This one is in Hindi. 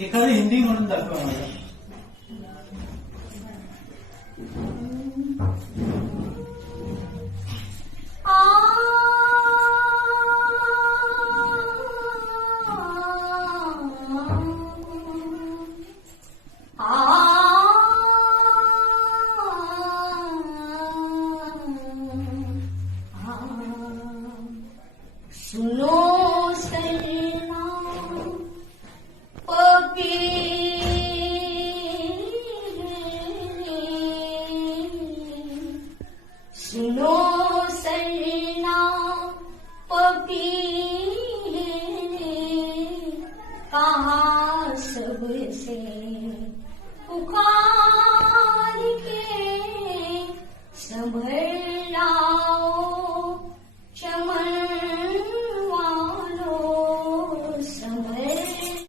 एखादी हिंदी म्हणून दाखवा मला. सुनो सैना पपी सुनो सैना पपी कहाँ सबसे पुकार